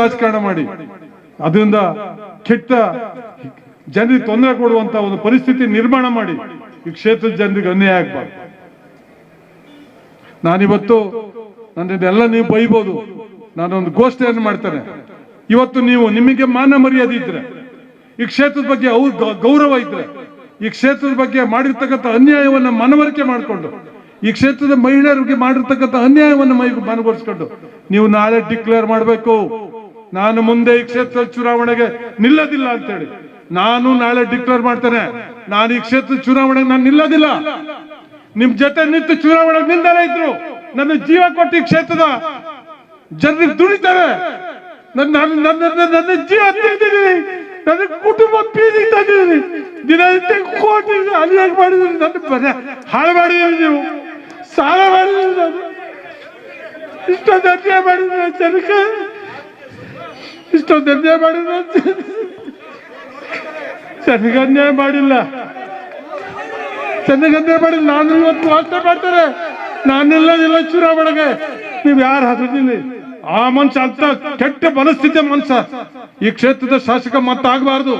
ರಾಜಕಾರಣ ಮಾಡಿ ಅದರಿಂದ ಕೆಟ್ಟ ಜನರಿಗೆ ತೊಂದರೆ ಕೊಡುವಂತ ಒಂದು ಪರಿಸ್ಥಿತಿ ನಿರ್ಮಾಣ ಮಾಡಿ ಈ ಕ್ಷೇತ್ರದ ಜನರಿಗೆ ಅನ್ಯಾಯ ಆಗ್ಬಾರ್ದು. ನಾನಿವತ್ತು ನನ್ನೆಲ್ಲ ನೀವು ಬೈಬೋದು, ನಾನೊಂದು ಘೋಷಣೆಯನ್ನು ಮಾಡ್ತೇನೆ. ಇವತ್ತು ನಿಮಗೆ ಮಾನ ಮರ್ಯಾದೆ ಇದ್ರೆ, ಈ ಕ್ಷೇತ್ರದ ಬಗ್ಗೆ ಗೌರವ ಇದ್ರೆ, ಈ ಕ್ಷೇತ್ರದ ಬಗ್ಗೆ ಮಾಡಿರ್ತಕ್ಕಂಥ ಅನ್ಯಾಯವನ್ನ ಮನವರಿಕೆ ಮಾಡಿಕೊಂಡು, ಈ ಕ್ಷೇತ್ರದ ಮಹಿಳೆಯರಿಗೆ ಮಾಡಿರ್ತಕ್ಕಂಥ ಅನ್ಯಾಯವನ್ನು ಮನವರಿಸಿಕೊಂಡು ನೀವು ನಾಳೆ ಡಿಕ್ಲೇರ್ ಮಾಡಬೇಕು, ನಾನು ಮುಂದೆ ಈ ಕ್ಷೇತ್ರದ ಚುನಾವಣೆಗೆ ನಿಲ್ಲದಿಲ್ಲ ಅಂತೇಳಿ. ನಾನು ನಾಳೆ ಡಿಕ್ಲೇರ್ ಮಾಡ್ತೇನೆ, ನಾನು ಈ ಕ್ಷೇತ್ರದ ಚುನಾವಣೆಗೆ ನಾನು ನಿಲ್ಲದಿಲ್ಲ. ನಿಮ್ ಜೊತೆ ನಿಂತು ಚುನಾವಣೆಗೆ ನಿಂದಲೇ ಇದ್ರು, ನನ್ನ ಜೀವ ಕೊಟ್ಟು ಈ ಕ್ಷೇತ್ರದ ಜನರಿಗೆ ದುಡಿತಾರೆ. ನನ್ನ ಜೀವ ತೆಗೆದಿದ್ದೀನಿ, ನನ್ನ ಕುಟುಂಬ ಬೀದಿ ತಂದಿದ್ದೀನಿ, ದಿನನಿತ್ಯ ಕೋಟಿ ಅಲಿಯಾಗಿ ಮಾಡಿದ್ದೀನಿ, ನನ್ನ ಹಾಳು ಮಾಡಿದ್ದೀನಿ, ನೀವು ಸಾಲ ಮಾಡಿದ್ದೀನಿ, ನಾನು ಇಷ್ಟೊಂದು ಅನ್ಯಾಯ ಮಾಡಿದ್ರೆ ಜನಕ್ಕೆ, ಇಷ್ಟೊಂದು ಅನ್ಯಾಯ ಮಾಡಿದ್ರೆ ಜನಗೆ ಅನ್ಯಾಯ ಮಾಡಿಲ್ಲ, ಜನಗೆ ಅನ್ಯಾಯ ಮಾಡಿಲ್ಲ. ನಾನು ಇವತ್ತು ವಾಚನೆ ಮಾಡ್ತಾರೆ, ನಾನೆಲ್ಲ ಚುನಾವಣೆಗೆ ನೀವು ಯಾರು ಹಾಕಿದ್ದೀನಿ. ಆ ಮನುಷ್ಯ ಅಂತ ಕೆಟ್ಟ ಮನಸ್ಥಿತಿಯ ಮನುಷ್ಯ ಈ ಕ್ಷೇತ್ರದ ಶಾಸಕ ಮತ್ತಾಗಬಾರ್ದು.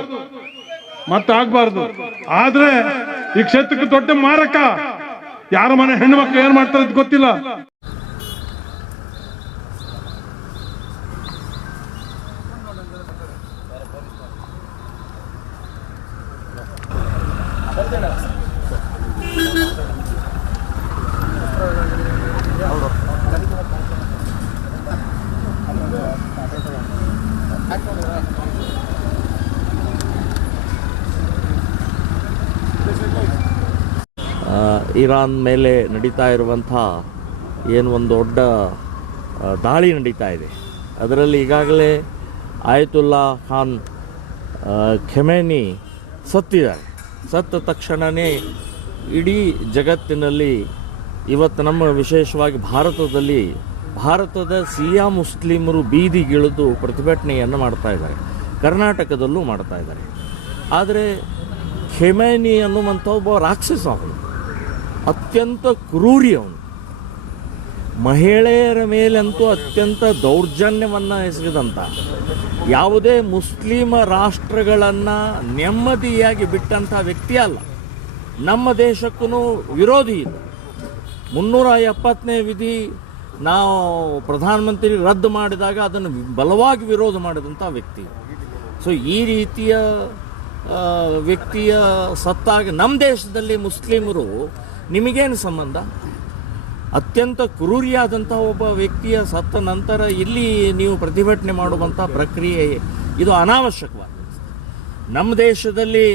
ಆದ್ರೆ ಈ ಕ್ಷೇತ್ರಕ್ಕೆ ದೊಡ್ಡ ಮಾರಕ. ಯಾರ ಮನೆ ಹೆಣ್ಣು ಮಕ್ಕಳು ಏನ್ ಮಾಡ್ತಾರೆ ಅಂತ ಗೊತ್ತಿಲ್ಲ. ಇರಾನ್ ಮೇಲೆ ನಡೀತಾ ಇರುವಂಥ ಏನು ಒಂದು ದೊಡ್ಡ ದಾಳಿ ನಡೀತಾ ಇದೆ. ಅದರಲ್ಲಿ ಈಗಾಗಲೇ ಆಯತುಲ್ಲಾ ಖಾನ್ ಖಮೇನಿ ಸತ್ತಿದ್ದಾರೆ. ಸತ್ತ ತಕ್ಷಣವೇ ಇಡೀ ಜಗತ್ತಿನಲ್ಲಿ ಇವತ್ತು ನಮ್ಮ ವಿಶೇಷವಾಗಿ ಭಾರತದ ಸಿಯಾ ಮುಸ್ಲಿಮರು ಬೀದಿಗಿಳಿದು ಪ್ರತಿಭಟನೆಯನ್ನು ಮಾಡ್ತಾ ಇದ್ದಾರೆ. ಕರ್ನಾಟಕದಲ್ಲೂ ಮಾಡ್ತಾ ಇದ್ದಾರೆ. ಆದರೆ ಖಮೇನಿ ಅನ್ನುವಂಥ ಒಬ್ಬ ರಾಕ್ಷಸ, ಅವನು ಅತ್ಯಂತ ಕ್ರೂರಿ. ಅವನು ಮಹಿಳೆಯರ ಮೇಲಂತೂ ಅತ್ಯಂತ ದೌರ್ಜನ್ಯವನ್ನು ಎಸಗಿದಂಥ, ಯಾವುದೇ ಮುಸ್ಲಿಮ ರಾಷ್ಟ್ರಗಳನ್ನು ನೆಮ್ಮದಿಯಾಗಿ ಬಿಟ್ಟಂಥ ವ್ಯಕ್ತಿ ಅಲ್ಲ. ನಮ್ಮ ದೇಶಕ್ಕೂ ವಿರೋಧಿ ಇಲ್ಲ. 370ನೇ ವಿಧಿ ನಾವು ಪ್ರಧಾನಮಂತ್ರಿ ರದ್ದು ಮಾಡಿದಾಗ ಅದನ್ನು ಬಲವಾಗಿ ವಿರೋಧ ಮಾಡಿದಂಥ ವ್ಯಕ್ತಿ. ಸೊ ಈ ರೀತಿಯ ವ್ಯಕ್ತಿಯ ಸತ್ತಾಗ ನಮ್ಮ ದೇಶದಲ್ಲಿ ಮುಸ್ಲಿಮರು ನಿಮಗೇನು ಸಂಬಂಧ? ಅತ್ಯಂತ ಕ್ರೂರಿಯಾದಂಥ ಒಬ್ಬ ವ್ಯಕ್ತಿಯ ಸತ್ತ ನಂತರ ಇಲ್ಲಿ ನೀವು ಪ್ರತಿಭಟನೆ ಮಾಡುವಂಥ ಪ್ರಕ್ರಿಯೆ ಇದು ಅನಾವಶ್ಯಕವಾಗಿದೆ. ನಮ್ಮ ದೇಶದಲ್ಲಿ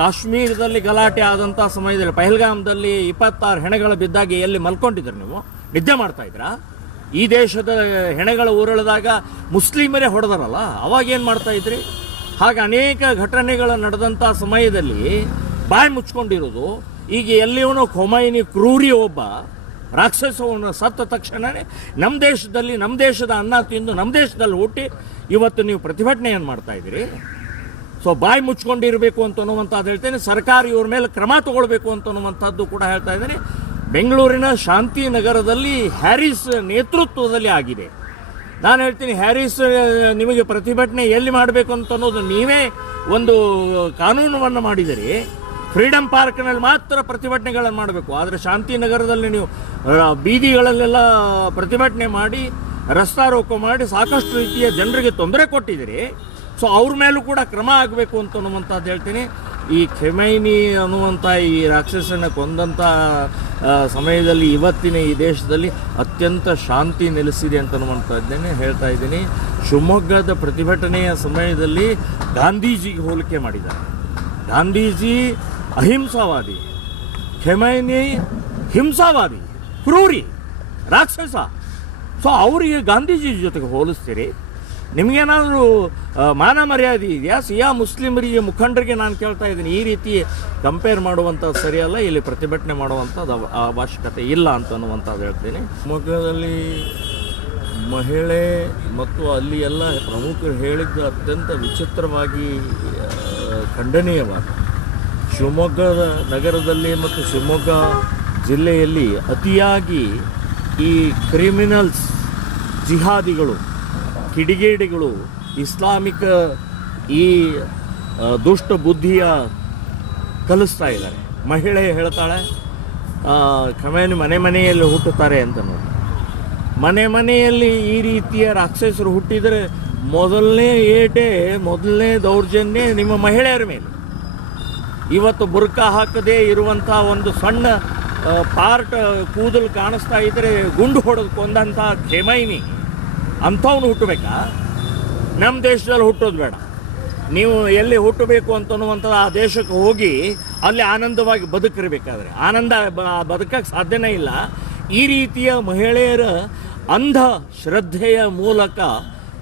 ಕಾಶ್ಮೀರದಲ್ಲಿ ಗಲಾಟೆ ಆದಂಥ ಸಮಯದಲ್ಲಿ ಪಹಲ್ಗಾಮ್ದಲ್ಲಿ 26 ಹೆಣಗಳು ಬಿದ್ದಾಗ ಎಲ್ಲಿ ಮಲ್ಕೊಂಡಿದ್ರು? ನೀವು ನಿದ್ದೆ ಮಾಡ್ತಾ ಇದ್ರಾ? ಈ ದೇಶದ ಹೆಣಗಳು ಉರುಳಿದಾಗ ಮುಸ್ಲಿಮರೇ ಹೊಡೆದಾರಲ್ಲ, ಅವಾಗೇನು ಮಾಡ್ತಾ ಇದ್ರಿ? ಹಾಗೆ ಅನೇಕ ಘಟನೆಗಳು ನಡೆದಂಥ ಸಮಯದಲ್ಲಿ ಬಾಯಿ ಮುಚ್ಕೊಂಡಿರೋದು. ಈಗ ಎಲ್ಲಿಯವನು ಖೊಮೈನಿ ಕ್ರೂರಿ ಒಬ್ಬ ರಾಕ್ಷಸವನ್ನು ಸತ್ತ ತಕ್ಷಣವೇ ನಮ್ಮ ದೇಶದ ಅನ್ನ ತಿಂದು ನಮ್ಮ ದೇಶದಲ್ಲಿ ಹುಟ್ಟಿ ಇವತ್ತು ನೀವು ಪ್ರತಿಭಟನೆಯನ್ನು ಮಾಡ್ತಾ ಇದ್ದೀರಿ. ಸೊ ಬಾಯಿ ಮುಚ್ಕೊಂಡಿರಬೇಕು ಅಂತನ್ನುವಂಥದ್ದು ಹೇಳ್ತೇನೆ. ಸರ್ಕಾರ ಇವ್ರ ಮೇಲೆ ಕ್ರಮ ತಗೊಳ್ಬೇಕು ಅಂತನ್ನುವಂಥದ್ದು ಕೂಡ ಹೇಳ್ತಾ ಇದ್ದೀನಿ. ಬೆಂಗಳೂರಿನ ಶಾಂತಿನಗರದಲ್ಲಿ ಹ್ಯಾರಿಸ್ ನೇತೃತ್ವದಲ್ಲಿ ಆಗಿದೆ. ನಾನು ಹೇಳ್ತೀನಿ, ಹ್ಯಾರಿಸ್ ನಿಮಗೆ ಪ್ರತಿಭಟನೆ ಎಲ್ಲಿ ಮಾಡಬೇಕು ಅಂತ ಅನ್ನೋದು ನೀವೇ ಒಂದು ಕಾನೂನನ್ನು ಮಾಡಿದರೆ ಫ್ರೀಡಮ್ ಪಾರ್ಕ್ನಲ್ಲಿ ಮಾತ್ರ ಪ್ರತಿಭಟನೆಗಳನ್ನು ಮಾಡಬೇಕು. ಆದರೆ ಶಾಂತಿನಗರದಲ್ಲಿ ನೀವು ಬೀದಿಗಳಲ್ಲೆಲ್ಲ ಪ್ರತಿಭಟನೆ ಮಾಡಿ ರಸ್ತಾ ರೋಕೋ ಮಾಡಿ ಸಾಕಷ್ಟು ರೀತಿಯ ಜನರಿಗೆ ತೊಂದರೆ ಕೊಟ್ಟಿದ್ದೀರಿ. ಸೊ ಅವ್ರ ಮೇಲೂ ಕೂಡ ಕ್ರಮ ಆಗಬೇಕು ಅಂತನ್ನುವಂಥದ್ದು ಹೇಳ್ತೀನಿ. ಈ ಖಮೇನಿ ಅನ್ನುವಂಥ ಈ ರಾಕ್ಷಸನ ಕೊಂದಂಥ ಸಮಯದಲ್ಲಿ ಇವತ್ತಿನ ಈ ದೇಶದಲ್ಲಿ ಅತ್ಯಂತ ಶಾಂತಿ ನೆಲೆಸಿದೆ ಅಂತನ್ನುವಂಥದ್ದನ್ನೇ ಹೇಳ್ತಾ ಇದ್ದೀನಿ. ಶಿವಮೊಗ್ಗದ ಪ್ರತಿಭಟನೆಯ ಸಮಯದಲ್ಲಿ ಗಾಂಧೀಜಿಗೆ ಹೋಲಿಕೆ ಮಾಡಿದ್ದಾರೆ. ಗಾಂಧೀಜಿ ಅಹಿಂಸಾವಾದಿ, ಖಮೇನಿ ಹಿಂಸಾವಾದಿ, ಕ್ರೂರಿ, ರಾಕ್ಷಸ. ಸೊ ಅವರಿಗೆ ಗಾಂಧೀಜಿ ಜೊತೆಗೆ ಹೋಲಿಸ್ತೀರಿ? ನಿಮಗೇನಾದರೂ ಮಾನ ಮರ್ಯಾದೆ ಇದೆಯಾ? ಸಿಯಾ ಮುಸ್ಲಿಮರಿಗೆ ಮುಖಂಡರಿಗೆ ನಾನು ಕೇಳ್ತಾ ಇದ್ದೀನಿ, ಈ ರೀತಿ ಕಂಪೇರ್ ಮಾಡುವಂಥದ್ದು ಸರಿಯಲ್ಲ. ಇಲ್ಲಿ ಪ್ರತಿಭಟನೆ ಮಾಡುವಂಥದ್ದು ಅವಶ್ಯಕತೆ ಇಲ್ಲ ಅಂತನ್ನುವಂಥದ್ದು ಹೇಳ್ತೀನಿ. ಶಿವಮೊಗ್ಗದಲ್ಲಿ ಮಹಿಳೆ ಮತ್ತು ಅಲ್ಲಿ ಎಲ್ಲ ಪ್ರಮುಖರು ಹೇಳಿದ್ದು ಅತ್ಯಂತ ವಿಚಿತ್ರವಾಗಿ ಖಂಡನೀಯವಾದ. ಶಿವಮೊಗ್ಗದ ನಗರದಲ್ಲಿ ಮತ್ತು ಶಿವಮೊಗ್ಗ ಜಿಲ್ಲೆಯಲ್ಲಿ ಅತಿಯಾಗಿ ಈ ಕ್ರಿಮಿನಲ್ಸ್, ಜಿಹಾದಿಗಳು ಕಿಡಿಗೇಡಿಗಳು ಇಸ್ಲಾಮಿಕ್ ಈ ದುಷ್ಟ ಬುದ್ಧಿಯ ಕಲಿಸ್ತಾ ಇದ್ದಾರೆ. ಮಹಿಳೆ ಹೇಳ್ತಾಳೆ ಖಮೇನಿ ಮನೆಯಲ್ಲಿ ಹುಟ್ಟುತ್ತಾರೆ ಅಂತ ನೋಡಿ. ಮನೆಯಲ್ಲಿ ಈ ರೀತಿಯ ರಾಕ್ಷಸರು ಹುಟ್ಟಿದರೆ ಮೊದಲನೇ ದೌರ್ಜನ್ಯ ನಿಮ್ಮ ಮಹಿಳೆಯರ ಮೇಲೆ. ಇವತ್ತು ಬುರ್ಕಾ ಹಾಕದೇ ಇರುವಂಥ ಒಂದು ಸಣ್ಣ ಪಾರ್ಟ್ ಕೂದಲು ಕಾಣಿಸ್ತಾ ಇದ್ದರೆ ಗುಂಡು ಹೊಡೆದು ಕೊಂದಂಥ ಖೇಮೈನಿ ಅಂಥವ್ನು ಹುಟ್ಟಬೇಕಾ? ನಮ್ಮ ದೇಶದಲ್ಲಿ ಹುಟ್ಟೋದು ಬೇಡ. ನೀವು ಎಲ್ಲಿ ಹುಟ್ಟಬೇಕು ಅಂತನ್ನುವಂಥ ಆ ದೇಶಕ್ಕೆ ಹೋಗಿ ಅಲ್ಲಿ ಆನಂದವಾಗಿ ಬದುಕಿರಬೇಕಾದ್ರೆ ಬದುಕಕ್ಕೆ ಸಾಧ್ಯನೇ ಇಲ್ಲ. ಈ ರೀತಿಯ ಮಹಿಳೆಯರ ಅಂಧ ಶ್ರದ್ಧೆಯ ಮೂಲಕ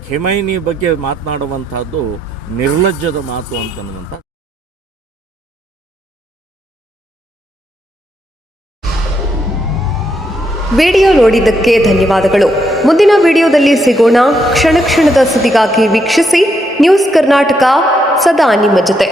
ಖೇಮೈನಿ ಬಗ್ಗೆ ಮಾತನಾಡುವಂಥದ್ದು ನಿರ್ಲಜ್ಜದ ಮಾತು ಅಂತನ್ನುವಂಥ. ವಿಡಿಯೋ ನೋಡಿದ್ದಕ್ಕೆ ಧನ್ಯವಾದಗಳು. ಮುಂದಿನ ವಿಡಿಯೋದಲ್ಲಿ ಸಿಗೋಣ. ಕ್ಷಣ ಕ್ಷಣದ ಸುದ್ದಿಗಾಗಿ ವೀಕ್ಷಿಸಿ ನ್ಯೂಸ್ ಕರ್ನಾಟಕ, ಸದಾ ನಿಮ್ಮ ಜೊತೆ.